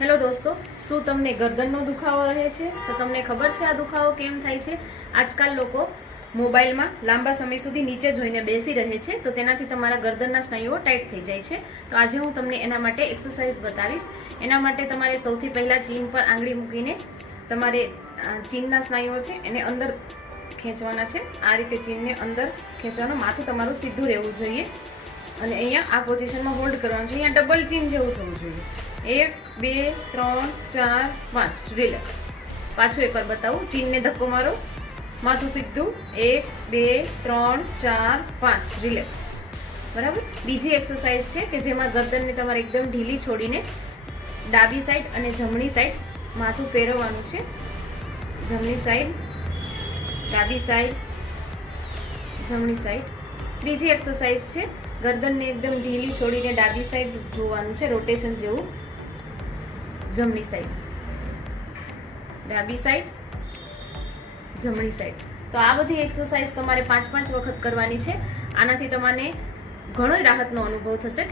Hello દોસ્તો, શું તમને ગરદનનો દુખાવો રહે છે? તો તમને ખબર છે આ દુખાવો કેમ થાય છે? આજકાલ લોકો મોબાઈલમાં લાંબા સમય સુધી નીચે જોઈને બેસી રહે છે, તો તેનાથી તમારા ગરદનના સ્નાયુઓ ટાઈટ થઈ જાય છે. તો આજે હું તમને એના માટે એક્સરસાઇઝ બતાવીશ. એના માટે તમારે સૌથી પહેલાં ચીન પર આંગળી મૂકીને તમારે ચીનના સ્નાયુઓ છે એને અંદર ખેંચવાના છે. આ રીતે ચીનને અંદર ખેંચવાનું, માથું તમારું સીધું રહેવું જોઈએ અને અહીંયા આ પોઝિશનમાં હોલ્ડ કરવાનું છે. અહીંયા ડબલ ચીન જેવું થવું જોઈએ. 1 2 3 4 5 રિલેક્સ. પાછું એકવાર બતાવું. ચીનને ધક્કો મારો, માથું સીધું. 1 2 3 4 5 રિલેક્સ. બરાબર. બીજી એક્સરસાઇઝ છે કે જેમાં ગરદનને તમારે એકદમ ઢીલી છોડીને ડાબી સાઈડ અને જમણી સાઈડ માથું ફેરવવાનું છે. જમણી સાઈડ, ડાબી સાઈડ, જમણી સાઈડ. ત્રીજી એક્સરસાઇઝ છે ગરદનને એકદમ ઢીલી છોડીને ડાબી સાઈડ જોવાનું છે, રોટેશન જેવું. જમણી સાઈડ, ડાબી સાઈડ, જમણી સાઈડ. તો આ બધી એક્સરસાઇઝ તમારે 5-5 વખત કરવાની છે. આનાથી તમને ઘણો રાહતનો અનુભવ થશે.